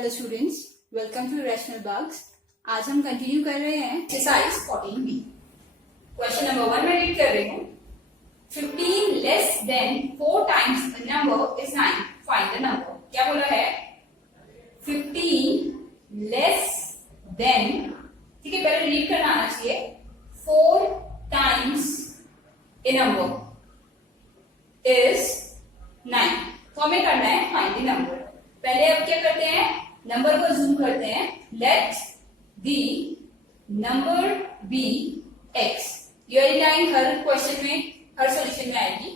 Hello students, welcome to rational bugs. आज हम continue कर रहे हैं एक्सरसाइज 14B। क्वेश्चन नंबर 1 में रीड कर रही हूँ। 15 less than 4 times the number is 9, find the number. क्या बोला है? 15 लेस देन, ठीक है, पहले रीड करना आना चाहिए। 4 टाइम्स ए नंबर इज 9, तो हमें करना है फाइंड द नंबर। पहले अब क्या करते हैं, नंबर को जूम करते हैं। Let the number be x. ये लाइन हर क्वेश्चन में, हर सॉल्यूशन में आएगी।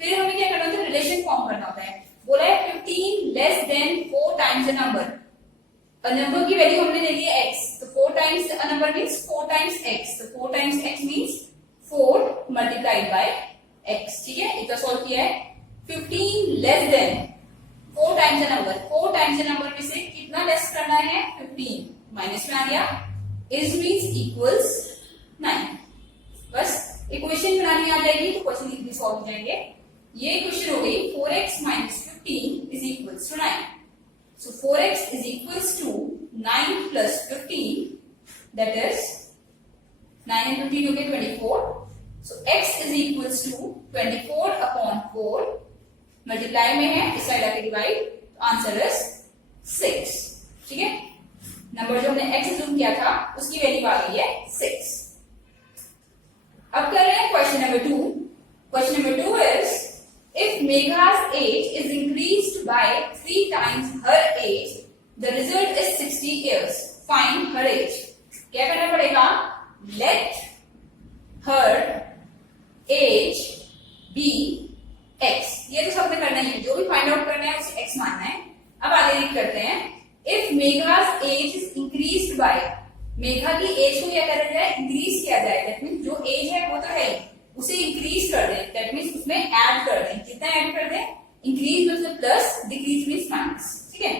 फिर हमें क्या करना होता है, रिलेशन फॉर्म करना होता है। बोला है 15 less than 4 times a number. Number की वैल्यू हमने ले ली है एक्स, तो 4 times a number means 4 times x. तो 4 times x means 4 multiplied by x. ठीक है, इतना सॉल्व किया है। 15 less than 4 times a number, 4 times a number में से कितना लेस करना है? 15 माइनस में आ गया, इज मीन्स इक्वल्स 9। बस इक्वेशन बनानी आ जाएगी तो क्वेश्चन इजीली सॉल्व हो जाएंगे। ये इक्वेशन हो गई 4x minus 15 is equals to 9. So 4x is equals to 9 plus 15, that is 9 and 15 हो गए 24. So x is equals to 24 upon 4. Multiply में है, इस साइड आके डिवाइड, आंसर इज 6। ठीक है, नंबर जो हमने x जूम किया था उसकी वैल्यू आ गई है 6। अब कर रहे हैं question number 2। Question number 2 is if मेघा's age is increased by 3 times her age, the result is 60 years. Find her age. क्या करना पड़ेगा? Let her age be x। ये तो सबने करना ही है, जो भी फाइंड आउट करना है उसे x मानना है। अब आगे रीड करते हैं। इफ मेघा's age is increased by, Megha की एज को क्या करा जाए? इंक्रीज किया जाए। दैट मीन्स जो एज है वो तो है, उसे इंक्रीज कर दें। दैट मीन्स उसमें ऐड कर दें। कितना ऐड कर दें? इंक्रीज मतलब प्लस, डिक्रीज मीन्स माइनस। ठीक है,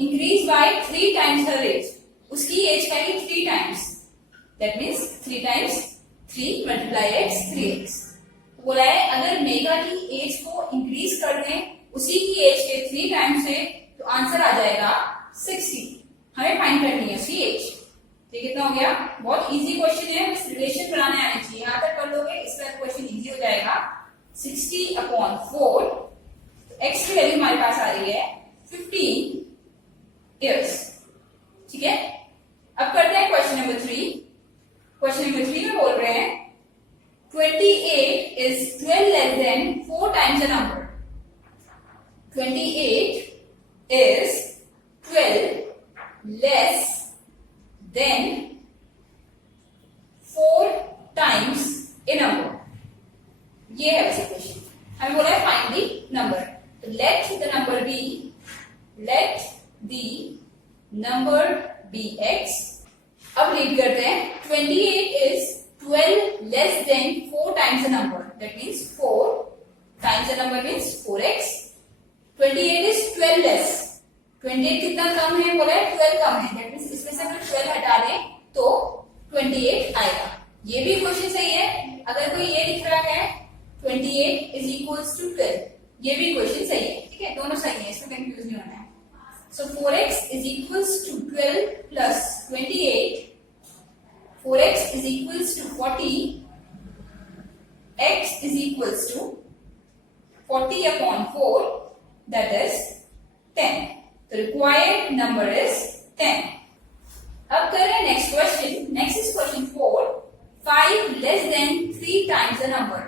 इंक्रीज बाय 3 टाइम्स हर एज, उसकी एज का ही 3 times. That means 3 times 3 multiply x 3x। बोला है अगर मेगा की एज को इंक्रीज कर दें उसी की एज के 3 टाइम्स से, तो आंसर आ जाएगा 60। हमें फाइंड करनी है उसकी एज। तो कितना हो गया? बहुत इजी क्वेश्चन है, बस रिलेशन बनाने आने चाहिए। यहां तक कर लोगे इसका क्वेश्चन इजी हो जाएगा। 60 अपॉन 4, तो एक्स की वैल्यू हमारे पास आ रही है 15 इयर्स। ठीक है, अब करते हैं क्वेश्चन नंबर 3। क्वेश्चन नंबर 3 में बोल रहे हैं 28 is 12 less than 4 times a number. 28 is 12 less than 4 times a number. ये है वैसे क्वेश्चन। हमें बोला है find the number. Let the number be, let the number be x. अब रीड करते हैं। 28 is 12 less than 4 times a number. That means 4 times a number means 4x. 28 is 12 less. 28 कितना कम है? बोला है 12 कम है। That means इसमें से अगर 12 हटा दें तो 28 आएगा। ये भी क्वेश्चन सही है। अगर कोई ये लिख रहा है 28 is equals to 12, ये भी क्वेश्चन सही है। ठीक है, दोनों सही है, इसमें कंफ्यूज नहीं होना है। So 4x is equals to 12 plus 28. 4x is equals to 40. X is equals to 40 upon 4, that is 10. The required number is 10. अब करें next question. Next is question 4। 5 less than 3 times a number.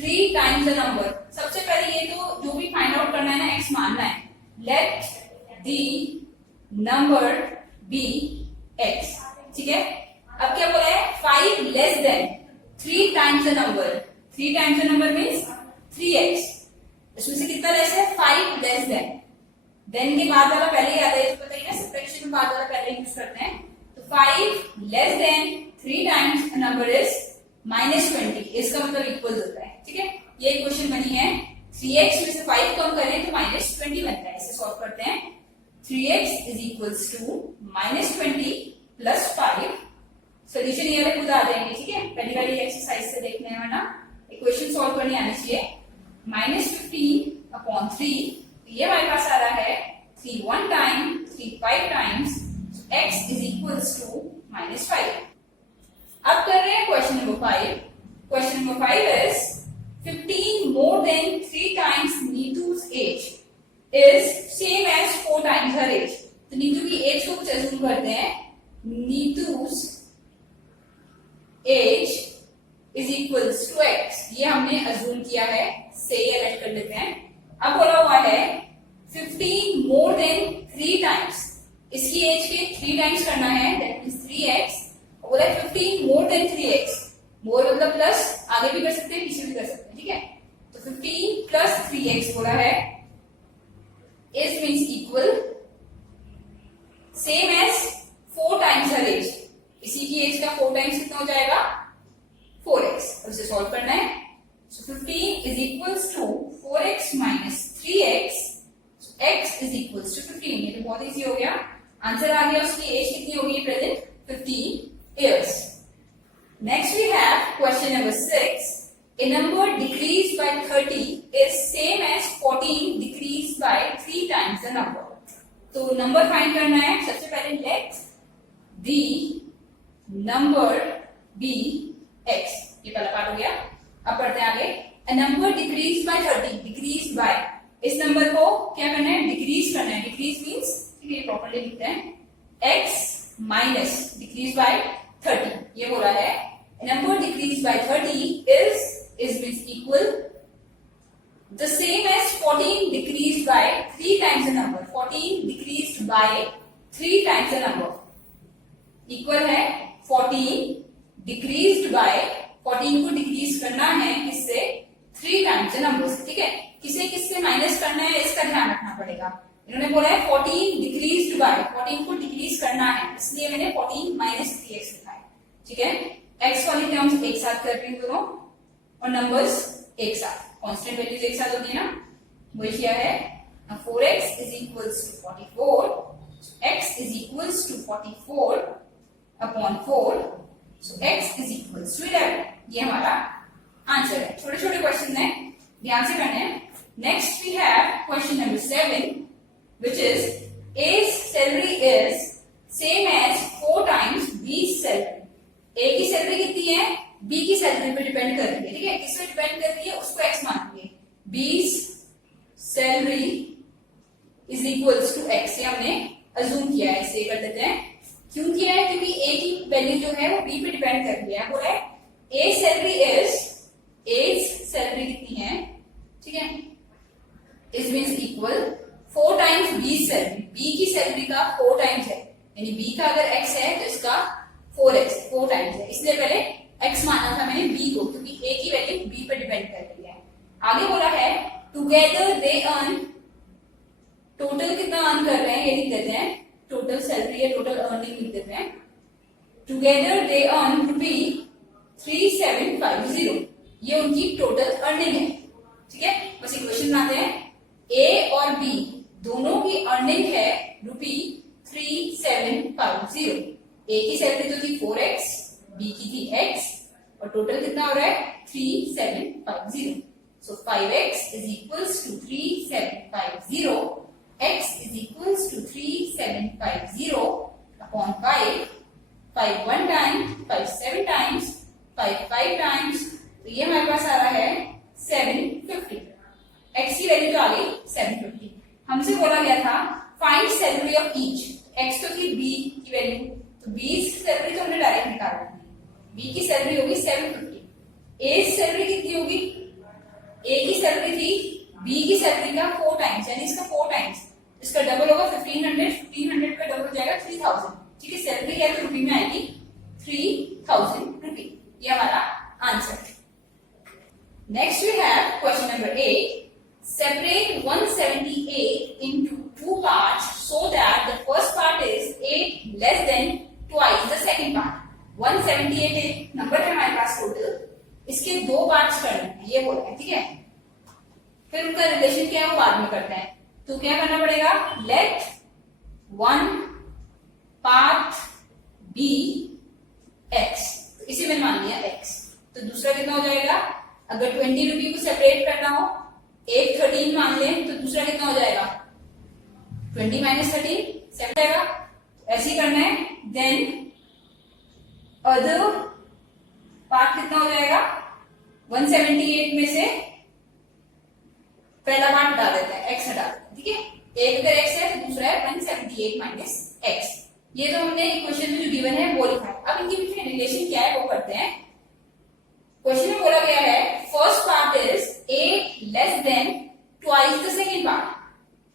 3 times a number. सबसे पहले ये तो जो भी find out करना है ना, x मानना है। Let the number be x। ठीक है, अब क्या बोला है? 5 less than 3 times a number. 3 times a number means 3x। इसमें से कितना लेस है? 5 लेस देन के बाद वाला पहले ही आता है, पता ही ना, सब्ट्रैक्शन में बाद वाला पहले यूज करते हैं। तो 5 less than 3 times a number is -20। इसका मतलब इक्वल होता है। ठीक है, ये इक्वेशन बनी है। 3x में से 5 कम करें तो -20 बनता है। इसे सॉल्व करते हैं। 3x is equals to -20 plus 5। Solution ये वाले खुद आ जाएंगे। ठीक है, पहली वाली एक्सरसाइज से देखने हैं, वरना इक्वेशन सॉल्व करनी आनी चाहिए। -15 अपॉन 3, ये हमारे पास आ रहा है 3 1 टाइम, 3 5 टाइम, इक्वल्स टू -5। अब कर रहे हैं question number 5। Question number 5 is 15 more than 3 times Neetu's age is same as 4 times her age। तो नीतू की एज को कुछ अज्यूम करते हैं। नीतू's age is equals to x, ये हमने अज्यूम किया है, से या लेट कर लेते हैं। अब बोला हुआ है 15 more than 3 times, इसकी एज के 3 टाइम्स करना है, दैट मींस 3x। बोला 15 more than 3x, मोर मतलब प्लस, आगे भी कर सकते हैं पीछे भी कर सकते हैं, ठीक है। तो 15 प्लस 3x बोला है, is means equal same age 4 times हर एज। इसी की एज का 4 टाइम्स कितना हो जाएगा 4x। अब इसे सॉल्व करना है। So 15 is equals to 4x minus 3x, x is equals to 15। ये तो बहुत इजी हो गया, आंसर आ गया। उसकी एज कितनी होगी present 15 years। Next we have question number 6. A number decreased by 30 is same as 14 decreased by 3 times the number. तो नंबर फाइंड करना है। सबसे पहले let the number be x, ये पहला पार्ट हो गया। अब पढ़ते हैं आगे। A number decreased by 30, decreased by, इस नंबर को क्या करना है डिक्रीज करना है। डिक्रीज मीन्स, ये प्रॉपर्ली लिखते हैं x माइनस डिक्रीज बाय 30, ये बोला है number decreased by 30 is means equal the same as 14 decreased by 3 times the number। 14 decreased by 3 times the number equal है 14 decreased by, 14 को डिक्रीज करना है किससे 3 times the number, ठीक है। किसे किससे माइनस करना है इसका ध्यान रखना पड़ेगा। इन्होंने बोला है 14 डिक्रीज्ड बाय, 14 को डिक्रीज करना है, इसलिए मैंने 14 माइनस 3x लिखा है, ठीक है। x वाली टर्म्स एक साथ कर रही हूं दोनों, और नंबर्स एक साथ, कांस्टेंट वैल्यूज एक साथ होती है ना, वही किया है। 4x is equals to 44, x is equals to 44 upon 4, so x is equals to 11। ये हमारा आंसर है। छोटे छोटे क्वेश्चन है, ध्यान से करने हैं। Next we have question number 7 which is A's salary is same as 4 times B's salary। A की सैलरी कितनी है B की सैलरी पे डिपेंड कर रही है, ठीक है। किस पे डिपेंड कर रही है उसको x मानेंगे। B's salary is equals to x, ये हमने अज्यूम किया है, इसे कर देते हैं। क्यों किया है, क्योंकि A की वैल्यू जो है वो B पे डिपेंड कर रही है। बोला है A salary is, A's salary कितनी है, ठीक है, is means equal 4 times B salary. B की सैलरी का 4 टाइम्स है, यानी B का अगर x है तो इसका 4x 4 टाइम्स है, इसलिए पहले x माना था मैंने B को, क्योंकि A की वैल्यू B पे डिपेंड कर रही है। आगे बोला है टुगेदर दे अर्न, टोटल कितना अर्न कर रहे हैं ये लिख देते हैं, टोटल सैलरी या टोटल अर्निंग लिख देते हैं। टुगेदर दे अर्न ₹3750, ये उनकी टोटल अर्निंग है, ठीक है। बस इक्वेशन बनाते हैं। A और B दोनों की अर्निंग है ₹3750। A की सैलरी तो थी 4x, B की थी x, और टोटल कितना हो रहा है 3750। So 5x is equals to 3750, x is equals to 3750 upon 5, 5 1 time, 5 7 times, 5 5 times, तो ये हमारे पास आ रहा है 750। x की वैल्यू तो आ गई 750। हमसे बोला गया था find salary of each, x तो थी b की वैल्यू, तो b की सैलरी तो हमने डायरेक्ट निकाल ली। b की सैलरी होगी 750, a की सैलरी कितनी होगी, a की सैलरी थी b की सैलरी का 4 टाइम्स, यानी इसका 4 टाइम्स, इसका डबल होगा 1500, 1500 का डबल हो जाएगा 3000, ठीक है। सैलरी है तो रुपी में आएगी 3000 रुपी, ये हमारा आंसर है। Next we have question number 8। Separate 178 into 2 parts so that the first part is 8 less than twice the second part। 178 एक नंबर है हमारे पास टोटल, इसके 2 पार्ट्स करने हैं, ये बोला है, ठीक है। फिर उनका रिलेशन क्या है वो बाद में करते हैं। तो क्या करना पड़ेगा, लेट 1 पार्ट बी x, इसी में मान लिया x, तो दूसरा कितना हो जाएगा, अगर 20 रुपी को सेपरेट करना हो, एक 13 मान लें तो दूसरा कितना हो जाएगा 20 माइनस 13 7 जाएगा। ऐसे ही करना है, देन अदर पार्ट कितना हो जाएगा, 178 में से पहला पार्ट हटा देते हैं, x हटा देते हैं, ठीक है। एक अगर x है तो दूसरा है 178 माइनस x। ये तो हमने क्वेश्चन में जो गिवन है वो लिखा है। अब इनके बीच में रिलेशन क्या है वो करते हैं। क्वेश्चन में बोला गया है first part is a less than twice the second part.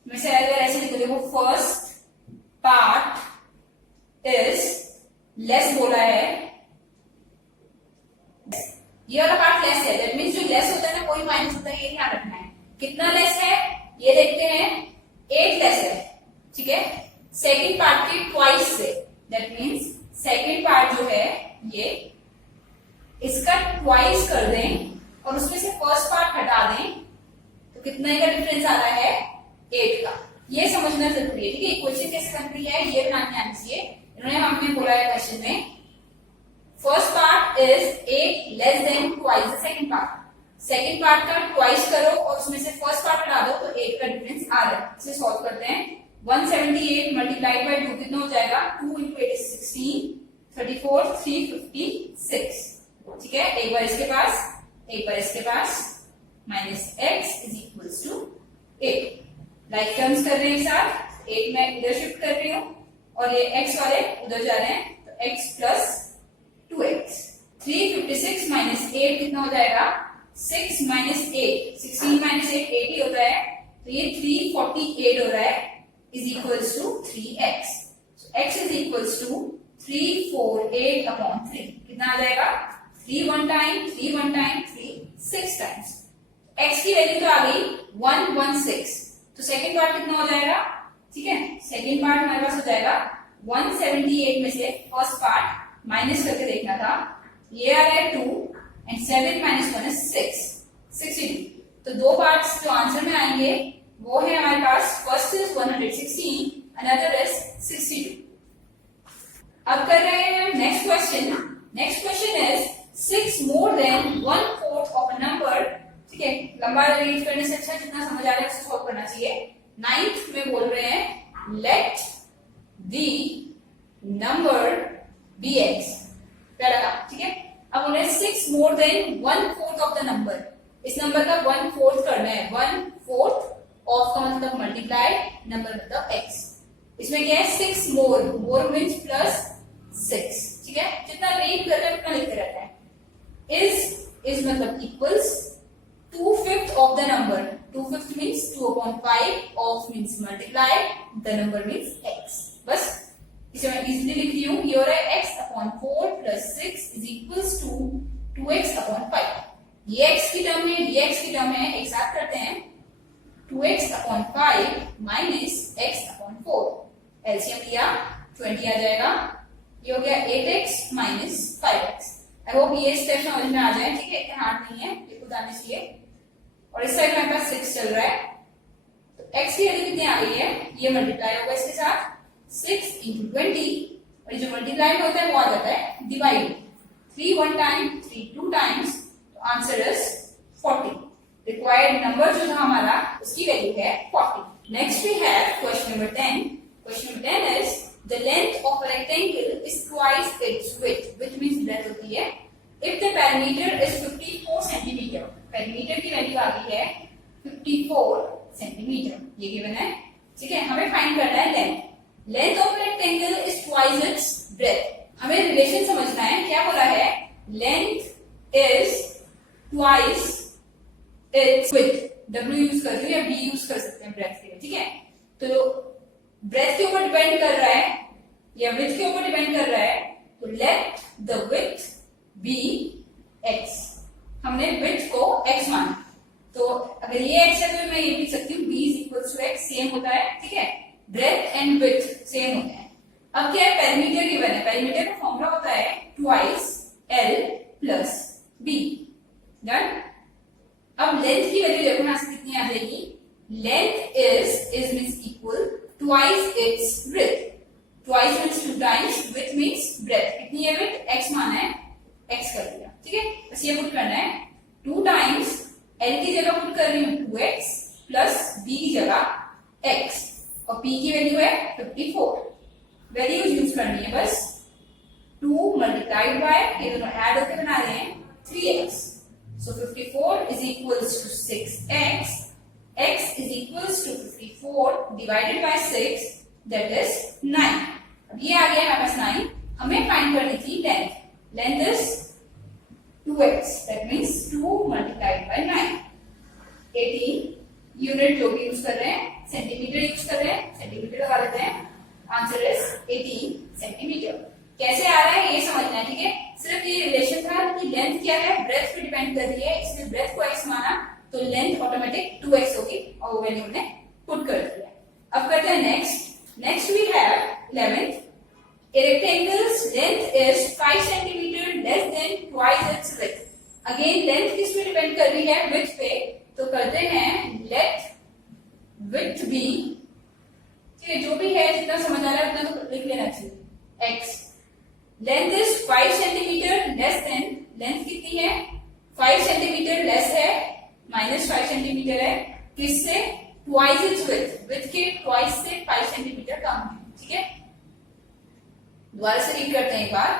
मैं से अगर ऐसे लिखो, देखो फर्स्ट पार्ट इज लेस बोला है, ये वाला पार्ट लेस है, दैट मींस जो लेस होता है ना कोई माइनस होता है, ये ध्यान रखना है। कितना लेस है ये देखते हैं, 8 लेस है, ठीक है, सेकेंड पार्ट के ट्वाइस से, दैट मींस सेकेंड पार्ट जो है ये इसका ट्वाइस कर दें और उसमें से फर्स्ट पार्ट हटा दें तो कितने का डिफरेंस आ रहा है, 8 का। ये समझना जरूरी है, ठीक है। क्वेश्चन कैसे बन रही है ये बनाने आना चाहिए। इन्होंने हमें बोला है क्वेश्चन में first part is 8 less than twice the second part. Second part का ट्वाइस करो और उसमें से फर्स्ट पार्ट हटा दो तो 8 का डिफरेंस आ रहा है। इसे सॉल्व करते हैं। 178 मल्टीप्लाइड बाय 2 कितना हो जाएगा, 2 into 8 is 16, 34, 356, ठीक है। एक बार इसके पास एक बार इसके पास, minus x is equals to 8। Like terms कर रहे हैं साथ, 8 मैं इधर शिफ्ट कर रही हूँ और ये x वाले उधर जा रहे हैं, तो x प्लस 2x। 356 माइनस 8 कितना हो जाएगा, 6 माइनस 8, 16 माइनस 8 8 ही होता है, तो ये 348 हो रहा है, is equals to 3x। x is equals to 348 upon 3। कितना आ जाएगा, 3 1 टाइम 3 1 टाइम 3 6 टाइम्स। x की वैल्यू तो आ गई 116, तो सेकंड पार्ट कितना हो जाएगा, ठीक है। सेकंड पार्ट हमारे पास हो जाएगा 178 में से फर्स्ट पार्ट माइनस करके देखना था, ये आ रहा है 2 एंड 7 माइनस 1 इज 6, 62। तो दो पार्ट्स जो आंसर में आएंगे वो है हमारे पास, फर्स्ट इज 116, अनदर इज 62। अब कर रहे हैं next question. Next question is 6 more than 1/4 of a number, ठीक है। लंबा रीड करने से अच्छा जितना समझ आ रहा है उसे सॉल्व करना चाहिए। 9th में बोल रहे हैं let the number be x, पहला काम, ठीक है। अब उन्हें 6 more than 1/4 of the number, इस नंबर का 1/4 करना है। 1/4 ऑफ का मतलब मल्टीप्लाई, नंबर मतलब x। इसमें क्या है, 6 मोर, मोर मीन्स प्लस 6, ठीक है। जितना रीड कर रहे हैं उतना लिखते रहते हैं। इज मतलब equals 2/5 of the number, 2/5 means 2/5, of means multiply, the number means x। बस इसे मैं इजीली लिख रही हूँ, ये हो रहा है x upon 4 plus 6 is equals to 2x upon 5। ये x की टर्म है, ये x की टर्म है, एक साथ करते हैं। 2x upon 5 minus x upon 4, LCM लिया 20 आ जाएगा। ये हो गया 8x minus 5x। I hope ये स्टेप समझ में आ जाए, ठीक है। इतना हार्ड नहीं है, ये खुद आने चाहिए। और इस साइड मेरे पास 6 चल रहा है, तो x की वैल्यू कितनी आ गई है, ये मल्टीप्लाई होगा इसके साथ 6 into 20, और जो मल्टीप्लाई होता है वो आ जाता है डिवाइड। 3 1 टाइम 3 2 टाइम्स, तो आंसर इज 40। रिक्वायर्ड नंबर जो था हमारा उसकी वैल्यू है 40। Next we have question number 10। Question number 10 is the length of a rectangle is twice its width, which means breadth होती है, if the perimeter is 54 centimetre. Perimeter की value आ गई है 54 सेंटीमीटर, ये गिवन है, ठीक है। हमें फाइंड करना है length. Length of rectangle is twice it's breadth. हमें रिलेशन समझना है, क्या बोला है, length is twice its width. W use कर रही हूँ या B यूज कर सकते हैं ब्रेड्थ के लिए, ठीक है। तो ब्रेड्थ के ऊपर डिपेंड कर रहा है या विड्थ के ऊपर डिपेंड कर रहा है, तो let the width be x। हमने विड्थ को x माना, तो अगर ये x है तो मैं ये लिख सकती हूँ b is equal to x, same होता है, ठीक है। ब्रेथ एंड विड्थ सेम होते हैं। अब क्या है, पेरीमीटर गिवन है, पेरीमीटर का फॉर्मूला होता है twice l plus b। Done. अब लेंथ की वैल्यू देखो यहां से कितनी आ जाएगी, length is means equal twice its breadth. Twice means 2 times, width means breadth. कितनी है विड्थ, x माना है, x कर दिया, ठीक है। बस ये पुट करना है, 2 टाइम्स l की जगह पुट कर रही हूँ 2x प्लस b की जगह x, और p की वैल्यू है 54। वैल्यूज यूज करनी है बस। 2 मल्टीप्लाइड बाय, ये दोनों ऐड होकर बना रहे हैं 3x। So 54 is equals to 6x, x is equals to 54 divided by 6, that is 9। अब ये आ गया हमारे पास 9। हमें फाइंड करनी थी length. Length is 2x, that means 2 multiplied bye 9। 18 unit जो भी यूज कर रहे हैं, सेंटीमीटर यूज कर रहे हैं, सेंटीमीटर लगा लेते हैं। Answer is 18 centimetre. कैसे आ रहा है ये समझना है, ठीक है। सिर्फ ये रिलेशन था कि लेंथ क्या है, ब्रेथ पे डिपेंड कर रही है, इसलिए ब्रेथ को x माना तो लेंथ ऑटोमेटिक 2x होगी और वो वैल्यू ने पुट कर दिया। अब करते हैं next. Next we have 11th। A rectangle's length is 5 centimeter less than twice its width. Again length किस पे डिपेंड कर रही है, width पे। तो करते हैं let width be, ठीक है, जो भी है जितना समझ आ रहा है उतना तो लिख लेना चाहिए। x length is 5 centimetre less then, length कितनी है 5 सेंटीमीटर लेस है, -5 सेंटीमीटर है, किससे, ट्वाइस इट्स विड्थ, विड्थ के ट्वाइस से 5 सेंटीमीटर कम है, ठीक है। दोबारा से रीड करते हैं एक बार।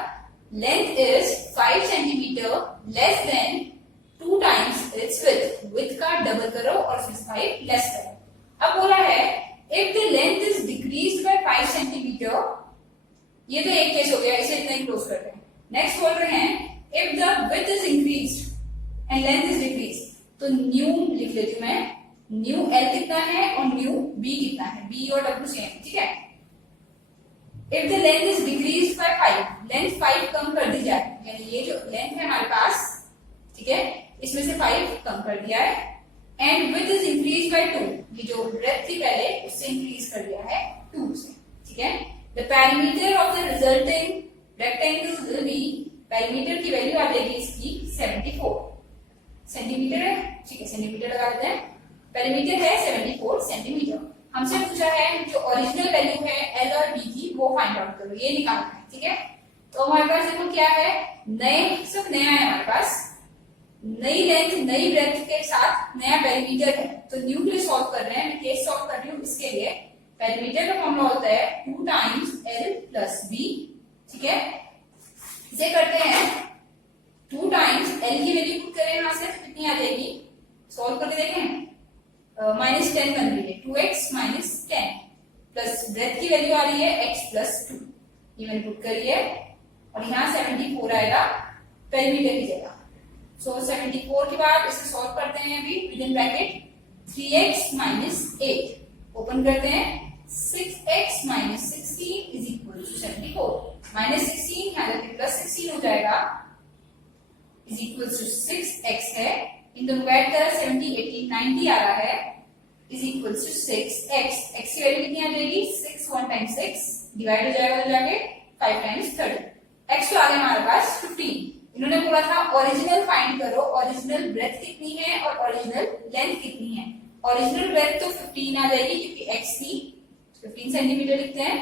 Length is 5 centimetre less than 2 times its width, width का डबल करो और फिर 5 लेस करो। अब बोला है if the length is decreased by 5 centimetre, ये तो एक केस हो गया, इसे इतना ही क्लोज करते हैं। नेक्स्ट बोल रहे हैं if the width is increased and length is decreased, तो न्यू लिख लेती हूं मैं, न्यू एल कितना है और न्यू बी कितना है, बी और डब्ल्यू सेम, ठीक है। If the length is decreased by 5, length 5 कम कर दी जाए, यानी ये जो लेंथ है हमारे पास, ठीक है, इसमें से 5 कम कर दिया है, and width is increase by 2, ये जो ब्रेथ थी पहले उससे इंक्रीज कर दिया है 2 से, ठीक है। The perimeter of the resulting rectangle will be, perimeter की वैल्यू आ जाएगी इसकी 74 सेंटीमीटर है, ठीक है, सेंटीमीटर लगा देते हैं। पेरीमीटर है 74 सेंटीमीटर। हमसे पूछा है जो ओरिजिनल वैल्यू है एल और बी की वो फाइंड आउट करो, ये निकालना है, ठीक है। तो हमारे पास देखो क्या है, नए, सब नया है हमारे पास, नई लेंथ नई ब्रेथ के साथ नया पेरीमीटर है, तो न्यू के लिए सॉल्व कर रहे हैं, मैं केस सॉल्व कर रही हूँ इसके लिए। पेरीमीटर का फॉर्मूला होता है 2 टाइम्स एल प्लस बी, ठीक है। इसे करते हैं 2 टाइम्स एल की वैल्यू पुट करें यहां से, कितनी आ जाएगी, सॉल्व करके देखें, -10 बन रही है, 2x -10 प्लस ब्रेथ की वैल्यू आ रही है x प्लस 2, ये मैंने पुट करी है, और यहाँ 74 आएगा पेरीमीटर की जगह। सो 74 के बाद इसे सॉल्व करते हैं अभी with in bracket 3x - 8, open करते हैं 6x - 16 इज इक्वल टू 74, -16 यहाँ जाके +16 हो जाएगा, इज इक्वल टू 6x है, इन दोनों ऐड करा 70 80 90 आ रहा है, is equal to 6x, x की वैल्यू कितनी आ जाएगी, 6 1 टाइम्स 6 डिवाइड हो जाएगा तो जाके 5 टाइम्स 30, x तो आ गया हमारे पास 15। इन्होंने बोला था ओरिजिनल फाइंड करो, ओरिजिनल ब्रेथ कितनी है और ओरिजिनल लेंथ कितनी है। ओरिजिनल ब्रेथ तो 15 आ जाएगी क्योंकि x थी, 15 सेंटीमीटर लिखते हैं,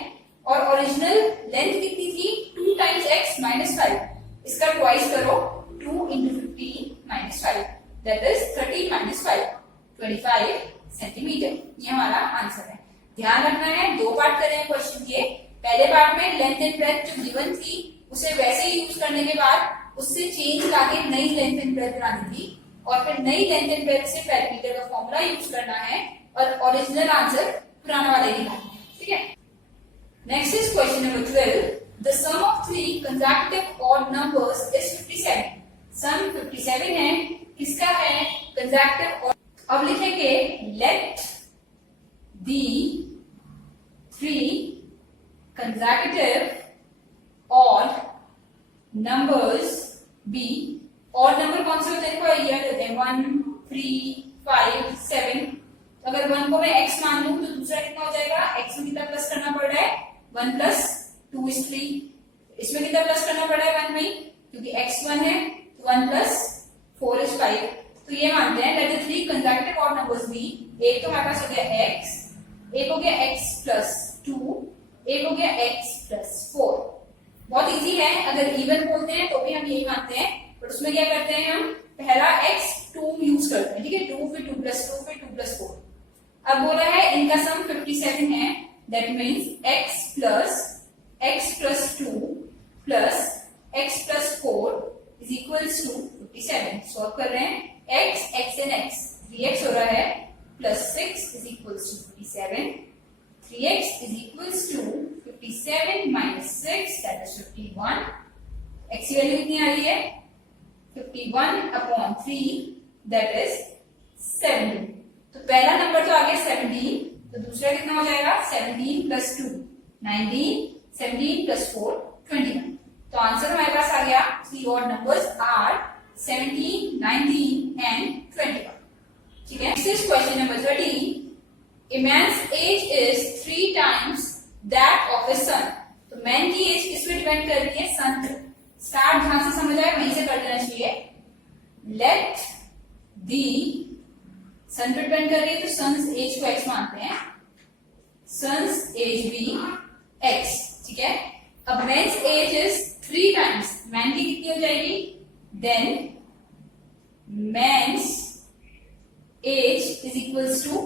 और ओरिजिनल लेंथ कितनी थी 2 टाइम्स x -5, इसका ट्वाइस करो, 2 into 15 - 5, दैट इज 30 - 5 25 सेंटीमीटर। ये हमारा आंसर है। ध्यान रखना है, 2 पार्ट करें क्वेश्चन के। पहले पार्ट में लेंथ एंड ब्रेथ जो गिवन थी उसे वैसे ही यूज करने के बाद उससे चेंज लाके नई लेंथ एंड ब्रेथ बनानी थी, और फिर नई लेंथ एंड ब्रेथ से पेरीमीटर का फॉर्मूला यूज करना है और ओरिजिनल आंसर पुराना वाला ही निकालना है, ठीक है। Next is question number 12। The sum of 3 consecutive odd numbers is 57। Sum 57 है, किसका है, कंसेक्यूटिव ऑड। अब लिखेंगे let the 3 consecutive odd numbers be, odd number कौन से होते हैं, देखो ये होते हैं 1 3 5 7। अगर 1 को मैं x मान लूं तो दूसरा कितना हो जाएगा, x में कितना प्लस करना पड़ रहा है, 1 + 2 is 3, इसमें कितना प्लस करना पड़ रहा है 1 में, क्योंकि x 1 है, 1 + 4 is 5। तो ये मानते हैं that the 3 consecutive odd numbers be, एक तो हमारे पास हो गया x, एक हो गया x + 2, एक हो गया x + 4। बहुत इजी है, अगर इवन बोलते हैं तो भी हम यही मानते हैं, बट उसमें क्या करते हैं, हम पहला x 2 यूज करते हैं, ठीक है, 2 फिर 2 + 2 फिर 2 + 4। अब बोला है इनका सम 57 है, that means x + x plus 2 plus x plus 4 is equals to 57. Solve कर रहे हैं, x and x 3x हो रहा है, plus 6 is equals to 57. 3x is equals to 57 minus 6, that is 51. x की वैल्यू कितनी आ रही है? 51 upon 3, that is 17. तो पहला नंबर तो आ गया 17, तो दूसरा कितना हो जाएगा? 17 plus 2 19, 17 plus 4 21. तो आंसर हमारे पास आ गया, three odd numbers are 17, 19 and 21. ठीक है, next is question number 13. A man's age is 3 times that of his son. तो मैन की एज किस पे डिपेंड कर रही है? सन पे. स्टार्ट जहां से समझ आए वहीं से कर देना चाहिए. लेट दी सन पे डिपेंड कर रही है, तो सन्स एज को x मानते हैं, सन्स एज भी x. ठीक है, अब man's age is 3 times, man की कितनी हो जाएगी? Then man's age is equals to,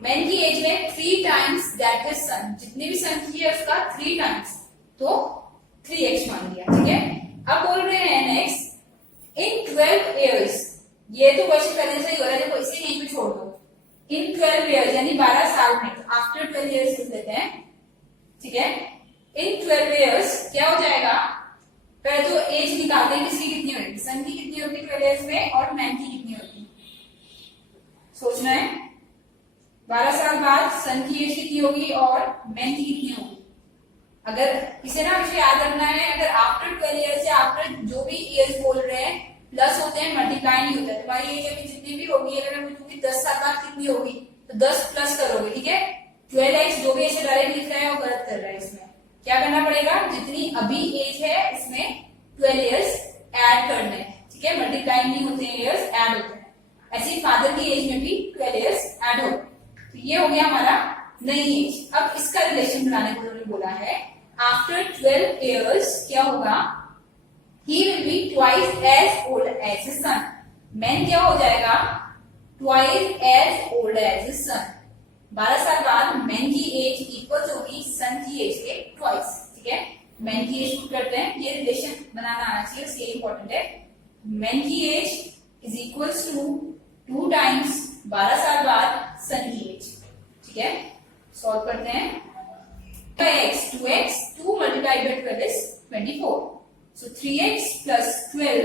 man की एज में 3 टाइम्स दैट इज सन, जितने भी सन की है उसका 3 टाइम्स, तो 3x मान लिया. ठीक है, अब बोल रहे हैं नेक्स्ट, इन 12 इयर्स, ये तो क्वेश्चन करने से ही हो रहा है, देखो इसे यहीं पे छोड़ दो. इन 12 इयर्स यानी 12 साल में, तो आफ्टर 12 इयर्स लिख लेते हैं. ठीक है, इन 12 इयर्स क्या हो जाएगा? पहले तो एज निकालते हैं, किसकी कितनी होगी? सन की कितनी होगी 12 इयर्स में, और मैन की कितनी होगी? सोचना है. 12 साल बाद सन की एज कितनी होगी और मैन की कितनी होगी? अगर इसे ना मुझे याद रखना है, अगर आफ्टर 12 इयर्स या आफ्टर जो भी इयर्स बोल रहे हैं प्लस होते हैं, मल्टीप्लाई नहीं होता है. तुम्हारी एज अभी जितनी भी होगी, अगर मैं पूछूंगी 10 साल बाद कितनी होगी, तो 10 प्लस करोगे. ठीक है, 12x जो भी ऐसे डायरेक्ट लिख रहा है वो गलत कर रहा है. इसमें क्या करना पड़ेगा? जितनी अभी एज है इसमें 12 इयर्स ऐड करने हैं. ठीक है, मल्टीप्लाई नहीं होते हैं, इयर्स ऐड होते हैं. ऐसे ही फादर की एज में भी 12 इयर्स ऐड हो. तो ये हो गया हमारा नई एज. अब इसका रिलेशन बनाने को उन्होंने बोला है, आफ्टर 12 इयर्स क्या होगा? He will be twice as old as his son. Man क्या हो जाएगा? Twice as old as his son. 12 साल बाद मैन की एज इक्वल होगी सन की एज के ट्वाइस. ठीक है, मैन की एज पुट करते हैं, ये रिलेशन बनाना आना चाहिए, इसलिए इंपॉर्टेंट है. मैन की age is equals to 2 times 12 साल बाद सन की एज. ठीक है, सॉल्व करते हैं. x 2x 2 multiplied by 12 is 24. So 3x plus 12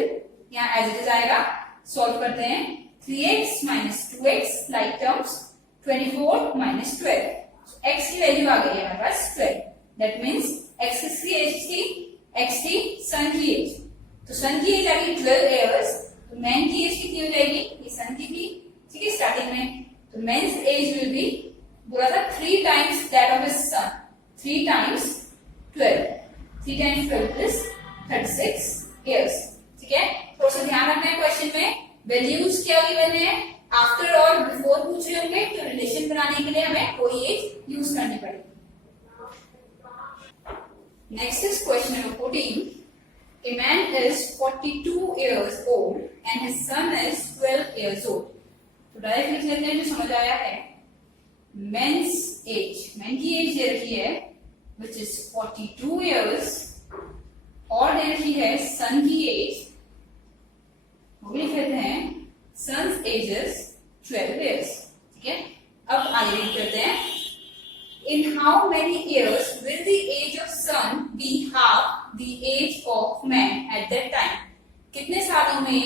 यहाँ as it is आएगा. सॉल्व करते हैं. 3x minus 2x like terms, 24 minus 12. So x की वैल्यू आ गई है हमारे पास 12. That means x किसकी एज थी? x थी सन की एज. तो सन की एज आ गई 12 इयर्स. तो मैन की एज कितनी हो जाएगी? ये सन की थी. ठीक है, स्टार्टिंग में. तो मेन्स एज विल बी, बोला था 3 times that of his son. 3 times 12. 3 times 12 is 36 years. ठीक है, थोड़ा सा ध्यान रखना है क्वेश्चन में, वैल्यूज क्या गिवन है, आफ्टर और बिफोर पूछ रहे होंगे, तो रिलेशन बनाने के लिए हमें कोई एज यूज करनी पड़ेगी. Next is question number 14. A man is 42 years old and his son is 12 years old. तो डायरेक्ट लिख लेते हैं जो समझ आया है. Men's age, मैन की एज दे रखी है which is 42 years, और दे रखी है सन की एज, वो भी लिख लेते हैं son's age is 12 years. ठीक है, अब आगे रीड करते हैं. In how many years will the age of son be half the age of man at that time? कितने सालों में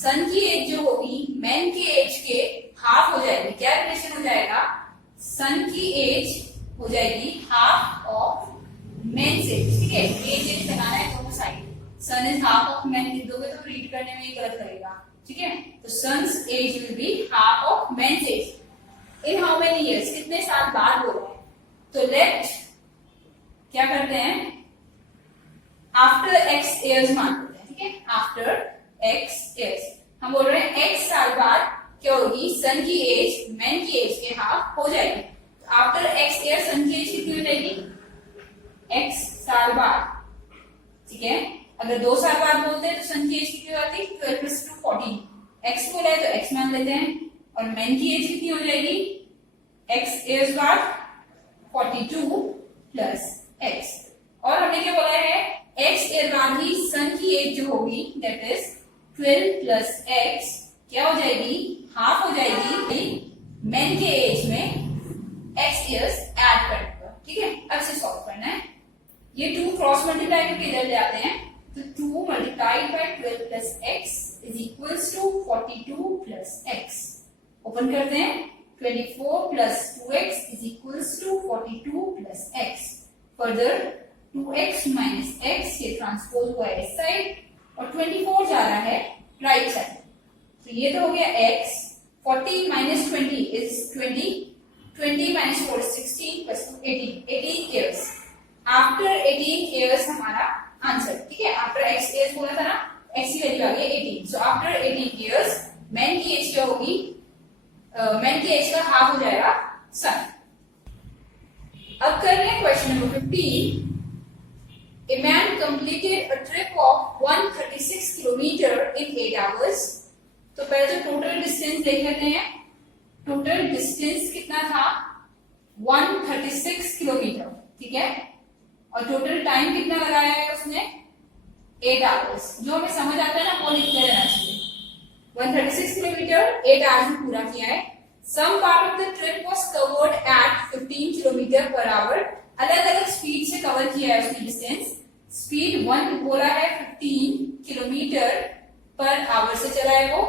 सन की एज जो होगी मैन की एज के हाफ हो जाएगी. क्या रिलेशन हो जाएगा? सन की एज हो जाएगी हाफ ऑफ मैन एज. ठीक है, एज लगाना है दोनों side. Son is half of man लिख दोगे तो रीड करने में गलत करेगा. ठीक है, तो son's age will be half of man age. In how many years, कितने साल बाद बोल रहे हैं, तो लेट क्या करते हैं, आफ्टर एक्स इयर्स मान लेते हैं. ठीक है, आफ्टर एक्स इयर्स हम बोल रहे हैं एक्स साल बाद क्या होगी, सन की एज मैन की एज के हाफ हो जाएगी. तो आफ्टर एक्स ईयर सन की एज कितनी हो जाएगी? एक्स साल बाद. ठीक है, अगर 2 साल बाद बोलते हैं तो सन की एज कितनी हो जाती है? 12 + 2 14. एक्स बोला है तो एक्स मान लेते हैं, और मैन की एज कितनी हो जाएगी? एक्स इयर्स बाद 42 + x. और हमने क्या बोला है, x ईयर बाद ही सन की एज जो होगी दैट इज 12 प्लस x क्या हो जाएगी, हाफ हो जाएगी मैन के एज में x ईयर्स ऐड करने पर। ठीक है, अब इसे सॉल्व करना है। ये 2 क्रॉस मल्टीप्लाई करके इधर ले आते हैं, तो 2 multiplied by 12 plus x is equals to 42 plus x। Open करते हैं, 24 plus 2x is equals to 42 plus x। Further 2x minus x ये ट्रांसपोज हुआ है इस साइड और 24 जा रहा है राइट साइड। तो ये तो हो गया x, 40 minus 20 is 20, 20 minus 4 is 16 plus 18 years. After 18 years हमारा आंसर। ठीक है, आफ्टर x ईयर्स बोला था ना, x की वैल्यू आ गई 18। सो आफ्टर 18 ईयर्स मैन की एज क्या होगी, मैन की एज का हाफ हो जाएगा सन। अब कर रहे हैं question number 15। A man completed a trip of 136 kilometer in 8 hours. तो पहले जो टोटल डिस्टेंस देख लेते हैं। टोटल डिस्टेंस कितना था, 136 किलोमीटर। ठीक है, और टोटल टाइम कितना लगाया है उसने, 8 आवर्स। जो हमें समझ आता है ना वो लिखते रहना चाहिए। 136 किलोमीटर 8 आवर्स में पूरा किया है। Some part of the trip was covered at 15 kilometre per hour. अलग अलग स्पीड से कवर किया है उसने डिस्टेंस। स्पीड 1 बोला है 15 किलोमीटर पर आवर से चला है वो।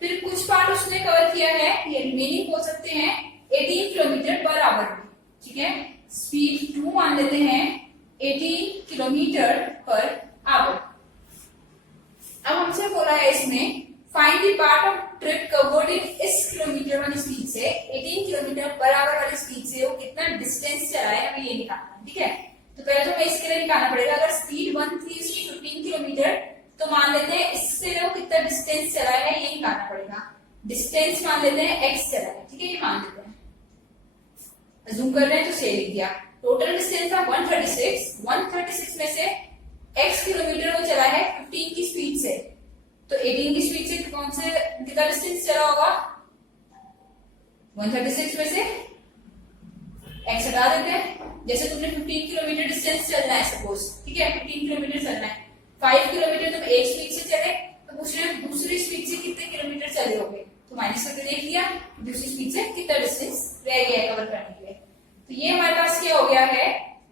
फिर कुछ पार्ट उसने कवर किया है, ये रिमेनिंग बोल सकते हैं 18 किलोमीटर पर आवर में। ठीक है, स्पीड 2 मान लेते हैं 18 किलोमीटर पर आवर। अब हमसे बोला है इसमें find the part of trip covered in इस किलोमीटर वाली स्पीड से 18 किलोमीटर पर आवर वाली स्पीड से वो कितना डिस्टेंस चला है, हमें ये निकालना है। ठीक है, तो पहले तो हमें इसके लिए निकालना पड़ेगा। अगर स्पीड 1 थी उसकी 15 किलोमीटर, तो मान लेते हैं इससे वो कितना डिस्टेंस चला है ये निकालना पड़ेगा। डिस्टेंस मान लेते हैं x चला है। ठीक है, ये मान लेते हैं, अज्यूम कर रहे हैं तो सही लिख दिया। टोटल डिस्टेंस था 136 में से x किलोमीटर वो चला है 15 की स्पीड से, तो 18 की स्पीड से कौन से कितना डिस्टेंस चला होगा, 136 में से x हटा देते हैं। जैसे तुमने 15 किलोमीटर डिस्टेंस चलना है सपोज। ठीक है, 15 किलोमीटर चलना है, 5 किलोमीटर तुम एक स्पीड से चले तो दूसरी स्पीड से कितने किलोमीटर चले होगे, तो माइनस करके देख लिया दूसरी स्पीड से कितना डिस्टेंस रह गया है कवर करने के लिए। तो ये हमारे पास क्या हो गया है,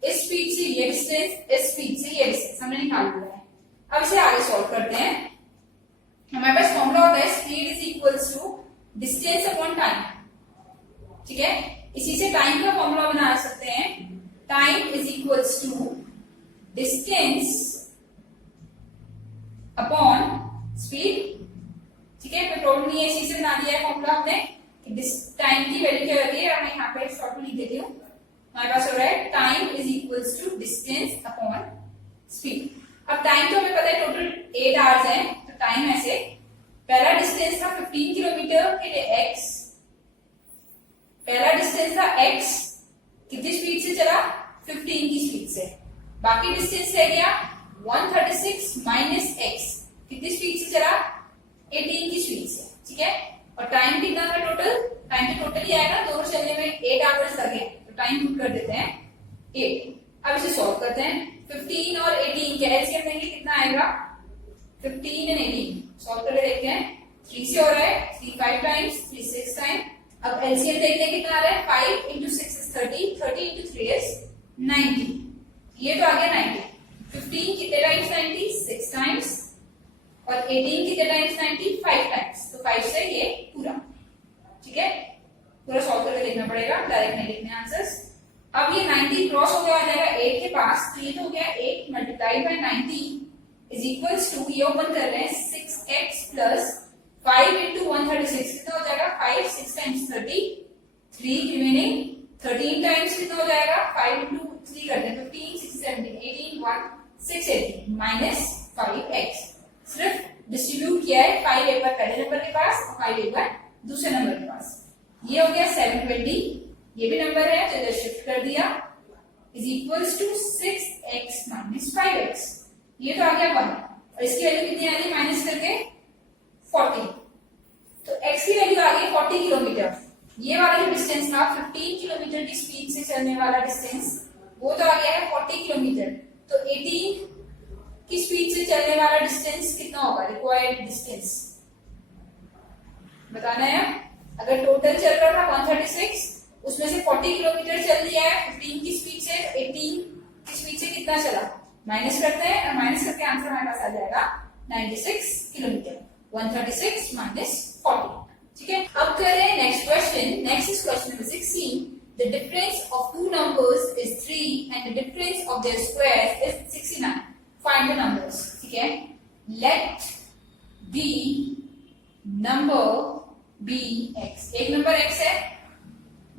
इस स्पीड से ये डिस्टेंस, इस स्पीड से ये डिस्टेंस हमने निकाल लिया है। अब इसे आगे सॉल्व करते हैं। हमारे पास फॉर्मूला होता है speed is equals to distance upon time. ठीक है, इसी से टाइम का फॉर्मूला बना सकते हैं। Time is equals to distance upon speed. ठीक है, कोई प्रॉब्लम नहीं है, इसी से बना दिया है फॉर्मूला हमने कि टाइम की वैल्यू क्या होती है। मैं यहाँ पे शॉर्ट में लिख देती हूँ। हमारे पास हो रहा है time is equals to distance upon speed. अब टाइम तो हमें पता है टोटल 8 आवर्स है, तो टाइम ऐसे पहला डिस्टेंस था 15 किलोमीटर के लिए x, पहला डिस्टेंस था x कितनी स्पीड से चला, 15 की स्पीड से। बाकी डिस्टेंस रह गया 136 माइनस x कितनी स्पीड से चला, 18 की स्पीड से। ठीक है, और टाइम कितना था टोटल, टाइम तो टोटल ही आएगा, दोनों चलने में 8 आवर्स लगे, तो टाइम पुट कर देते हैं 8। अब इसे सॉल्व करते हैं। 15 और 18 के एलसीएम लेंगे, कितना आएगा 15 एंड 18। सॉल्व करके देखते हैं। 3 से हो रहा है, 3 5 टाइम्स, 3 6 टाइम। अब एलसीएम देखते हैं कितना आ रहा है, 5 इंटू 6 इज 30, 30 इंटू 3 इज 90। ये तो आ गया 90। 15 कितने टाइम्स 90, 6 टाइम्स, और 18 कितने टाइम्स 90, 5 टाइम्स। तो 5 से ये पूरा। ठीक है, पूरा सॉल्व करके देखना पड़ेगा, डायरेक्ट नहीं लिखने आंसर्स। अब ये 90 क्रॉस हो गया, आ जाएगा 8 के पास, तो ये तो हो गया 8 multiplied by 90 is equals to, ये ओपन कर रहे हैं 6x प्लस 5 इंटू 136 कितना हो जाएगा, 5 6 टाइम्स 30, 3 रिमेनिंग 13 टाइम्स कितना हो जाएगा, 5 इंटू 3 करते हैं 15 6 17 18 1 6 18 माइनस 5x। सिर्फ डिस्ट्रीब्यूट किया है, 5 एक बार पहले नंबर के पास और 5 एक बार दूसरे नंबर के पास। ये हो गया 720, ये भी नंबर है तो इधर शिफ्ट कर दिया, is equals to 6x minus 5x। ये तो आ गया 1 और इसकी वैल्यू कितनी आ गई माइनस करके 40। तो x की वैल्यू आ गई 40 किलोमीटर। ये वाला जो डिस्टेंस था 15 किलोमीटर की स्पीड से चलने वाला डिस्टेंस, वो तो आ गया है 40 किलोमीटर। तो 18 की स्पीड से चलने वाला डिस्टेंस कितना होगा, रिक्वायर्ड डिस्टेंस बताना है। अगर टोटल चल रहा था 136, उसमें से 40 किलोमीटर चल दिया है 15 की स्पीड से, 18 की स्पीड से कितना चला, माइनस करते हैं और माइनस करके आंसर हमारे पास आ जाएगा 96 किलोमीटर। 136 माइनस 40। ठीक है, अब करें next question. Next is question number 16। The difference of two numbers is 3 and the difference of their squares is 69. Find the numbers. ठीक है, let the number be x. एक नंबर x है,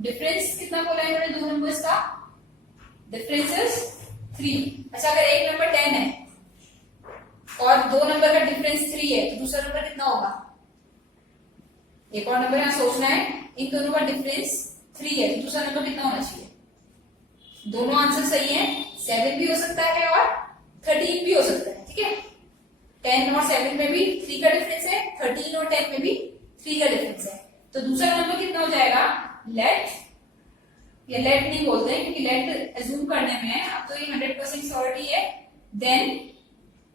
difference कितना बोला है मैंने दो नंबर्स का, डिफरेंस इज 3। अच्छा, अगर एक नंबर 10 है और दो नंबर का डिफरेंस 3 है तो दूसरा नंबर कितना होगा, एक और नंबर यहां सोचना है। इन दोनों का डिफरेंस 3 है तो दूसरा नंबर कितना होना चाहिए। दोनों आंसर सही है, 7 भी हो सकता है और 13 भी हो सकता है। ठीक है, 10 और 7 में भी 3 का डिफरेंस है, 13 और 10 में भी 3 का डिफरेंस है। तो दूसरा नंबर कितना हो जाएगा, लेट, या लेट नहीं बोलते हैं क्योंकि लेट अज्यूम करने में है, अब तो ये 100% श्योरिटी है। देन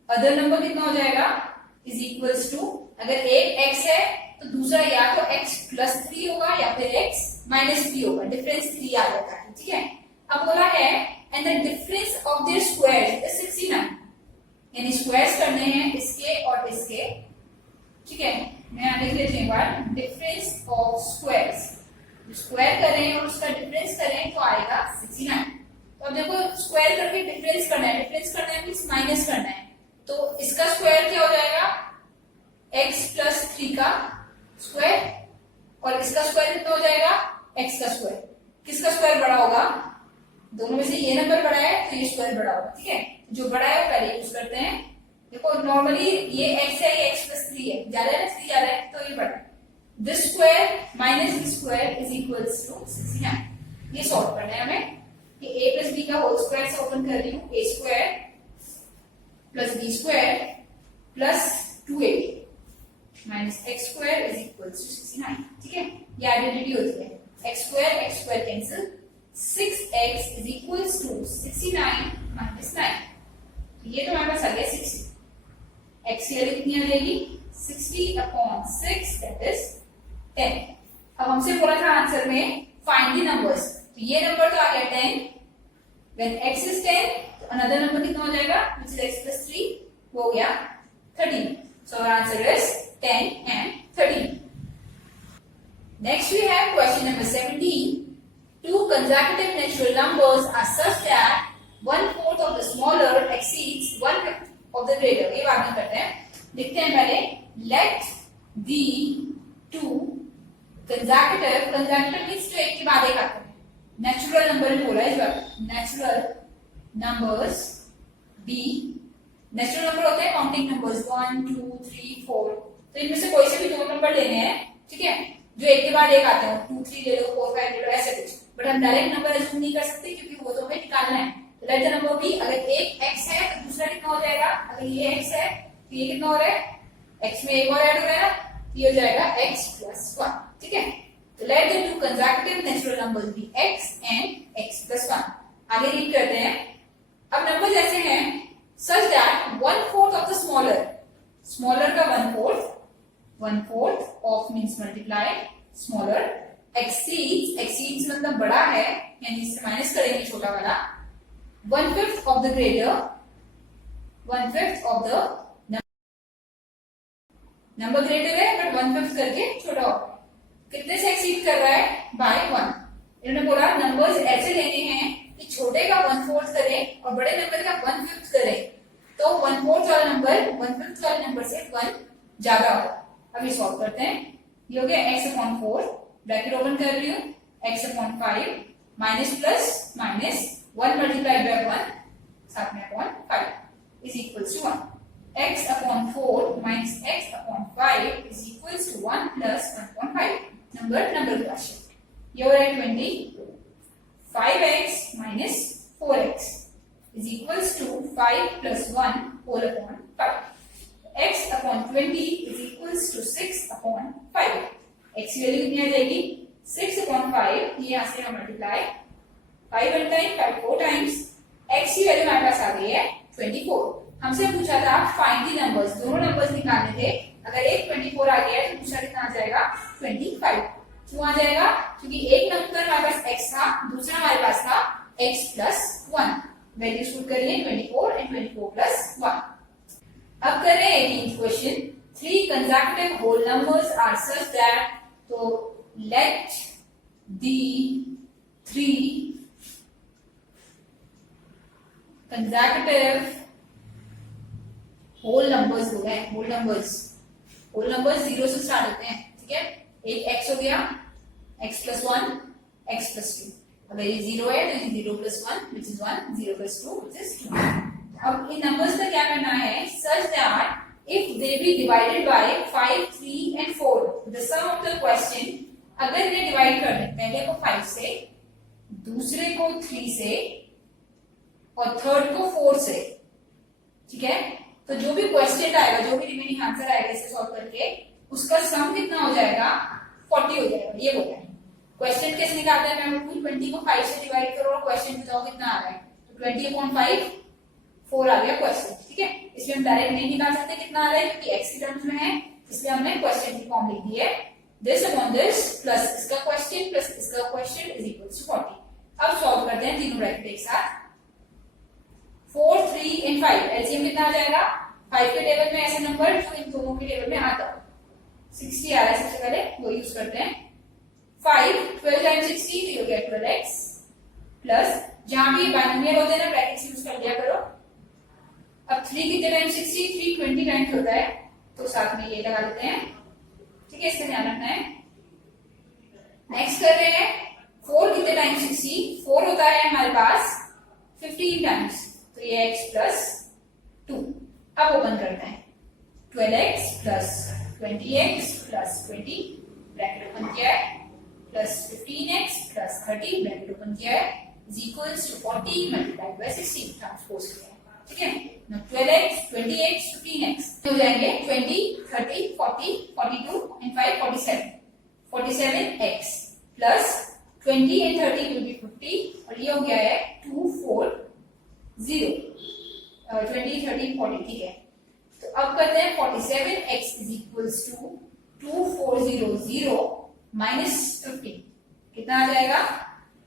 अदर नंबर कितना हो जाएगा, इज इक्वल्स टू, अगर एक x है तो दूसरा या तो x प्लस 3 होगा या फिर x माइनस 3 होगा, डिफरेंस 3 आ जाता है। ठीक है, अब बोला है and the difference of their squares is 69, यानी स्क्वायर्स करने हैं इसके और इसके। ठीक है, मैं लिख लेती हूँ एक बार, डिफरेंस ऑफ स्क्वायर्स, स्क्वायर करें और उसका डिफरेंस करें तो आएगा 69। तो अब देखो स्क्वायर करके डिफरेंस करना है, डिफरेंस करना है मींस माइनस करना है, तो इसका स्क्वायर क्या हो जाएगा, x प्लस 3 का स्क्वायर, और इसका स्क्वायर कितना हो जाएगा, x का स्क्वायर। किसका स्क्वायर बड़ा होगा, दोनों में से ये नंबर बड़ा है तो ये स्क्वायर बड़ा होगा। ठीक है, जो बड़ा है वो पहले यूज करते हैं। देखो नॉर्मली ये x है, ये x प्लस 3 है, ज्यादा है 3 ज्यादा है तो ये बड़ा है। This square minus this square is equals to 69। ये सॉल्व करना है हमें, कि a प्लस b का होल स्क्वायर से ओपन कर रही हूँ, a square plus b square plus 2ab minus x square is equals to 69। ठीक है, ये आइडेंटिटी होती है, x square cancel, 6x is equals to 69 minus 9। ये तो हमारे पास आ गया 60। x की वैल्यू कितनी आ जाएगी, 60/6 दैट इज 10। अब हमसे बोला था आंसर में फाइंड द नंबर्स, तो ये नंबर तो आ गया 10। व्हेन x इज 10 तो अनदर नंबर कितना हो जाएगा, व्हिच इज x प्लस 3, वो हो गया 13। So our answer is 10 and 13. Next we have question number 17. Two consecutive natural numbers are such that 1/4 of the smaller exceeds 1/5 of the greater. ये बात नहीं करते हैं, लिखते हैं पहले let the two consecutive means जो एक के बाद एक आते हैं, नेचुरल नंबर बोला है इस बार, natural numbers be, natural number होते हैं काउंटिंग नंबर्स 1 2 3 4, तो इनमें से कोई से भी दो नंबर लेने हैं। ठीक है, जो एक के बाद एक आते हैं, 2 3 ले लो, 4 5 ले लो, ऐसे कुछ, बट हम डायरेक्ट नंबर अज्यूम नहीं कर सकते क्योंकि वो तो हमें निकालना है। तो लेट द नंबर बी, अगर एक x है तो दूसरा कितना हो जाएगा, अगर ये x है तो ये कितना हो रहा है, x में एक और ऐड हो रहा है ना, तो ये हो जाएगा x प्लस 1। ठीक है, तो let the two consecutive natural numbers be x and x plus 1। आगे रीड करते हैं। अब नंबर्स ऐसे हैं such that 1/4 of the smaller का 1/4 of means multiply, smaller exceeds मतलब बड़ा है, यानी इससे माइनस करेंगे छोटा वाला, 1/5 of the greater, 1/5 of the number greater है बट 1/5 करके छोटा होगा। कितने से एक्सीड कर रहा है, बाय 1। इन्होंने बोला नंबर्स ऐसे लेने हैं कि छोटे का 1/4 करें और बड़े नंबर का 1/5 करें, तो 1/4 वाला नंबर 1/5 वाले नंबर से 1 ज्यादा होगा। अभी सॉल्व करते हैं। ये हो गया x/4, ब्रैकेट ओपन कर रही हूँ, x/5 minus plus minus 1 multiplied by 1 साथ में upon 5 is equals to 1। x/4 minus x/5 is equals to 1 plus 1/5। Number question. ये हो रहा है 20, 5x minus 4x is equals to 5 plus 1 whole upon 5. x/20 is equals to 6/5. x की वैल्यू कितनी आ जाएगी, 6/5, ये यहाँ से हम मल्टीप्लाई 5 1 टाइम 5 4 टाइम्स x की वैल्यू हमारे पास आ गई है 24। हमसे पूछा था फाइंड द नंबर्स, दोनों नंबर्स निकालने थे। अगर एक 24 आ गया है तो दूसरा कितना आ जाएगा 25। क्यों आ जाएगा? क्योंकि एक नंबर हमारे पास x था, दूसरा हमारे पास था x प्लस 1। वैल्यूज पुट करिए 24 एंड 24 प्लस 1। अब कर रहे हैं 18th question. 3 consecutive whole numbers are such that, तो let the 3 consecutive whole numbers हो गए। whole numbers 0 से स्टार्ट होते हैं, ठीक है। एक x हो गया, x plus 1, x plus 2। अगर ये 0 है तो 0 plus 1 which is 1, 0 plus 2 which is 2। अब इन नंबर्स का क्या करना है? such that if they be divided by 5, 3 and 4, the sum of the question, अगर इन्हें डिवाइड कर दें, पहले को 5 से, दूसरे को 3 से और थर्ड को 4 से, ठीक है। तो जो भी क्वेश्चन आएगा, जो भी रिमेनिंग आंसर आएगा इसे सॉल्व करके, उसका सम कितना हो जाएगा? 40 हो जाएगा। ये हो गया क्वेश्चन। कैसे निकालते हैं? मैं 20 को 5 से डिवाइड करो और क्वेश्चन बताओ कितना आ रहा है। तो 20/5 4 आ गया क्वेश्चन, ठीक है। इसमें हम डायरेक्ट नहीं निकाल सकते कितना आ रहा है, क्योंकि x की टर्म्स में है, इसलिए हमने क्वेश्चन की फॉर्म लिख दी है। दिस अपॉन दिस प्लस इसका क्वेश्चन प्लस इसका क्वेश्चन इज इक्वल टू 40। अब सॉल्व करते हैं तीनों ब्रैकेट एक साथ। 4, 3 एंड 5, एलसीएम कितना आ जाएगा? 5 के टेबल में ऐसा नंबर जो इन दोनों के टेबल में आता हो, 60 आ रहा है। सबसे पहले वो यूज करते हैं। 5 12 टाइम्स 60 तो ये हो गया 12x प्लस, जहां भी बाइनोमियल होते हैं ना ब्रैकेट्स यूज कर लिया करो। अब 3 कितने टाइम्स 60? 3 20 टाइम्स होता है, तो साथ में ये लगा देते हैं, ठीक है। इसका ध्यान रखना है। नेक्स्ट कर रहे हैं 4 कितने टाइम्स 60? 4 होता है हमारे पास 15 टाइम्स, तो ये x प्लस 2। अब ओपन करते हैं। 12x plus 20x plus 20 bracket open किया है, plus 15x plus 30 bracket open किया है, is equals to 40 multiplied by 60 transpose किया है, ठीक है। 12x 20x 15x हो जाएंगे 20 30 40 42 and 5 47 47x plus 20 and 30 will be 50 और ये हो गया है 240 20 30 40, ठीक है। तो अब करते हैं 47x is equals to 2400 minus 50, कितना आ जाएगा?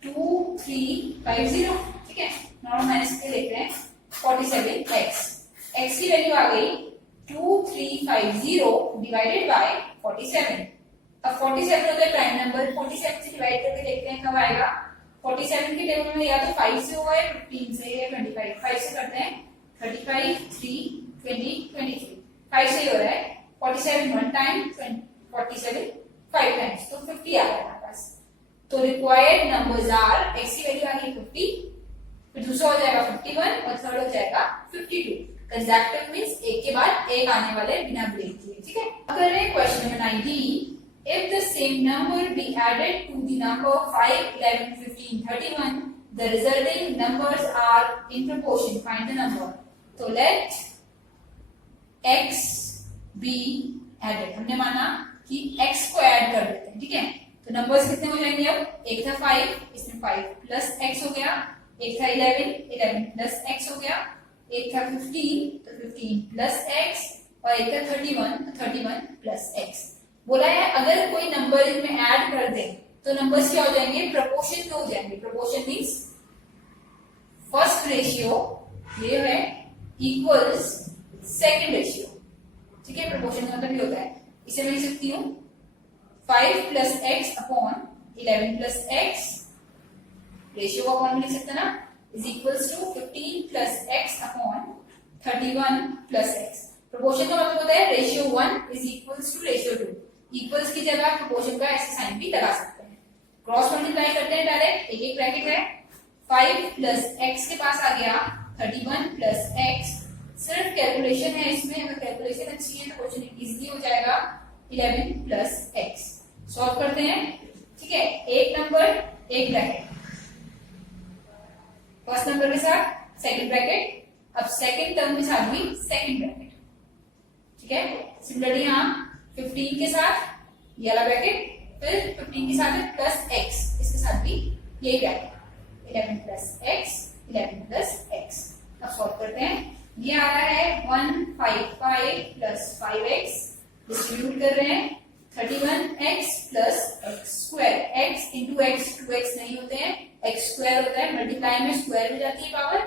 2350, ठीक है। नॉर्मल माइनस के लेते हैं 47x, x की वैल्यू आ गई 2350 डिवाइडेड बाय 47। अब 47 होता है प्राइम नंबर, 47 से डिवाइड करके देखते हैं कब आएगा। 47 के टेबल में या तो 5 से होगा या 15 से या 25। 5 से करते हैं 35 3 20 23, 5 से हो रहा है। 47 1 टाइम, 47 5 टाइम्स, तो 50 आ गया हमारे पास। तो रिक्वायर्ड नंबर्स आर, x की वैल्यू आ गई 50, फिर दूसरा हो जाएगा 51 और थर्ड हो जाएगा 52। कंसेक्टिव मींस एक के बाद एक आने वाले बिना ब्रेक किए, ठीक है। अगर है question number 19, if the same number be added to the number 5 11 15 31, the resulting numbers are in proportion, find the number। तो let x be added, हमने माना कि x को ऐड कर देते हैं, ठीक है। तो नंबर्स कितने हो जाएंगे? अब एक था 5, इसमें 5 प्लस x हो गया, एक था 11 प्लस x हो गया, एक था 15 तो 15 प्लस x, और एक था 31 तो 31 प्लस x। बोला है अगर कोई नंबर इनमें ऐड कर दे तो नंबर्स क्या हो जाएंगे? प्रोपोर्शन में हो जाएंगे। प्रोपोर्शन मींस फर्स्ट रेशियो ये है इक्वल्स सेकंड रेशियो, ठीक है। प्रोपोर्शन का मतलब ये होता है, इसे मैं लिख सकती हूँ 5 plus x upon 11 plus x, ratio का अपॉन लिख सकते ना, is equals to 15 plus x upon 31 plus x. Proportion का मतलब होता है ratio 1 is equals to ratio 2। Equals की जगह प्रोपोर्शन का ऐसे साइन भी लगा सकते हैं। क्रॉस मल्टीप्लाई करते हैं डायरेक्ट, एक एक ब्रैकेट है, 5 प्लस एक्स के पास आ गया 31 प्लस एक्स। सिर्फ कैलकुलेशन है इसमें, अगर कैलकुलेशन अच्छी है तो क्वेश्चन इजीली हो जाएगा। 11 प्लस एक्स सॉल्व करते हैं, ठीक है। एक नंबर एक ब्रैकेट, फर्स्ट नंबर के साथ सेकंड ब्रैकेट, अब सेकंड टर्म के साथ भी सेकंड ब्रैकेट, ठीक है। सिमिलरली यहाँ 15 के साथ ये वाला ब्रैकेट, फिर 15 के साथ प्लस एक्स, इसके साथ भी यही bracket 11 plus x 11 plus x. अब सॉल्व करते हैं। ये आ रहा है 155 प्लस 5x, डिस्ट्रीब्यूट कर रहे हैं 31x plus x square. x into x 2x नहीं होते हैं, एक्स स्क्वायर होता है, मल्टीप्लाई में स्क्वायर हो जाती है पावर,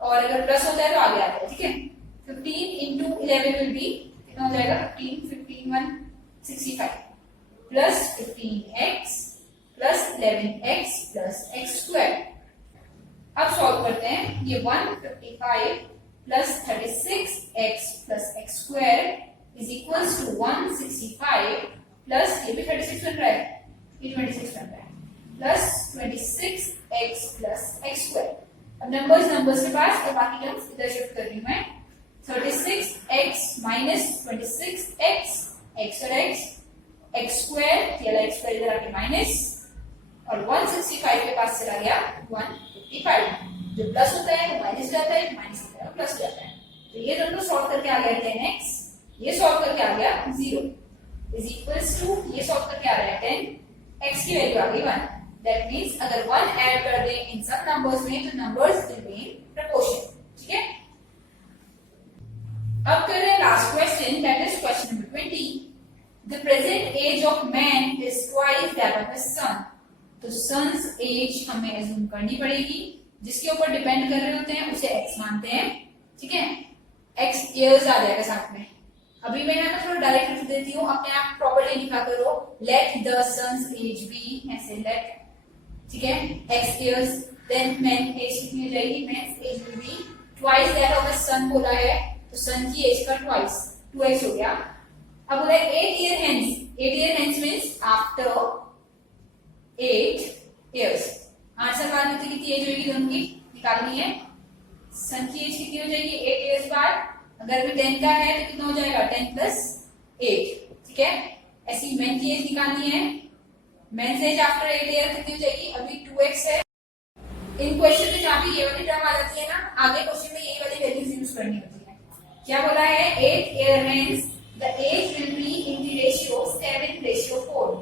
और अगर प्लस होता है तो आगे आता है, ठीक है। 15 इंटू 11 विल बी, कितना हो जाएगा 15, 15 1 65 plus 15x plus 11x plus x square. अब सॉल्व करते हैं। ये 155 plus 36x plus x square is equals to 165 plus, ये भी 36 बन रहा है, ये 26 बन रहा है, plus 26x plus x square. अब नंबर्स के पास, और बाकी टर्म्स इधर शिफ्ट कर रही हूं मैं। 36x माइनस 26x, x और x स्क्वायर, ये एक्स स्क्वायर इधर आके माइनस, और 165 के पास चला गया 155, जो प्लस होता है वो माइनस जाता है, माइनस होता है वो प्लस जाता है। तो ये दोनों सॉल्व करके आ गया 10x, ये सॉल्व करके आ गया 0 इज इक्वल्स टू, ये सॉल्व करके आ रहा है 10, x की वैल्यू आ गई 1। दैट मींस अगर 1 ऐड कर दें इन सब नंबर्स में तो numbers will be in proportion, ठीक है। अब कर रहे हैं last question, that is question number 20। The present age of man is twice that of the sun. तो सन्स एज हमें एज्यूम करनी पड़ेगी, जिसके ऊपर डिपेंड कर रहे होते हैं उसे x मानते हैं, ठीक है। x इयर्स आ जाएगा साथ में। अभी मैं ना थोड़ा डायरेक्ट लिख देती हूँ, अपने आप प्रॉपर्ली लिखा करो, let the sons age be, ऐसे लेट, ठीक है, x years, then man age कितनी हो जाएगी, man age will be twice that of the son बोला है, तो सन की एज का ट्वाइस 2x हो गया। अब बोला 8 year hence, 8 year hence means after 8 years। 8 साल बाद में कितनी एज होगी दोनों की निकालनी है। सन की एज कितनी हो जाएगी 8 इयर्स बाद, अगर भी 10 का है तो कितना हो जाएगा 10 प्लस 8, ठीक है। ऐसी मैन की एज निकालनी है, मैन एज आफ्टर 8 ईयर कितनी हो जाएगी, अभी 2x है। इन क्वेश्चन में जहां भी ये वाली टर्म आ जाती है ना, आगे क्वेश्चन में यही वाली वैल्यूज यूज करनी होती है। क्या बोला है, 8 year hence the age will be in the ratio 7:4।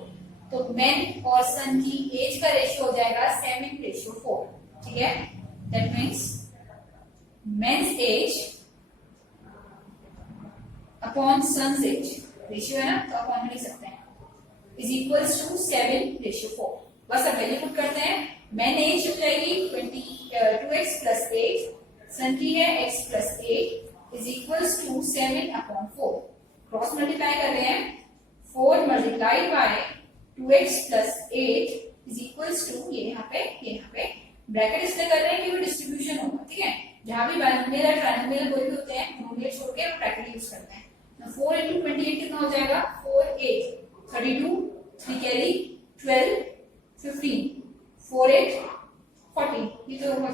तो मैन और सन की एज का रेशियो हो जाएगा 7:4, ठीक है। That means man's age upon son's age, ratio है ना तो अपॉन में लिख सकते हैं, इज इक्वल्स टू 7:4। बस अब वैल्यू पुट करते हैं। मैन एज हो जाएगी 2x प्लस 8, सन की है x plus 8 is equals to 7/4। Cross multiply कर रहे हैं, 4 multiply by 2x plus 8 is equals to, ये यहाँ पे ब्रैकेट इसलिए कर रहे हैं कि वो डिस्ट्रीब्यूशन होगा, ठीक है। जहां भी बाइनोमियल या ट्राइनोमियल कोई भी होते हैं, मोनोमियल छोड़ के वो ब्रैकेट यूज करते हैं। तो 4 into 28 कितना हो जाएगा, 4 8 32, 3 कैरी 12 15, 4 8 40, ये तो होगा,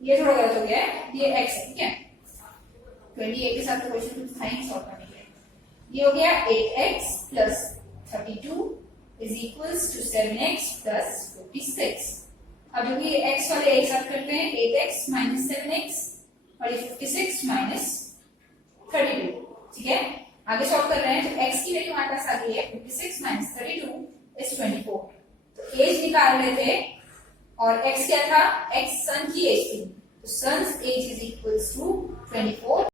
ये थोड़ा गलत हो गया है, ये x है, ठीक है। 28 के साथ क्वेश्चन था ही सॉल्व करने के लिए। ये हो गया 8x plus 32 is equals to 7x plus 56। अब जो कि x वाले एक साथ करते हैं, 8x माइनस 7x, और ये 56 माइनस 32, ठीक है। आगे सॉल्व कर रहे हैं, तो x की वैल्यू हमारे पास आ गई है 56 माइनस 32 इज 24। तो एज निकाल रहे थे, और x क्या था, x सन की एज थी, तो son's age is equals to 24।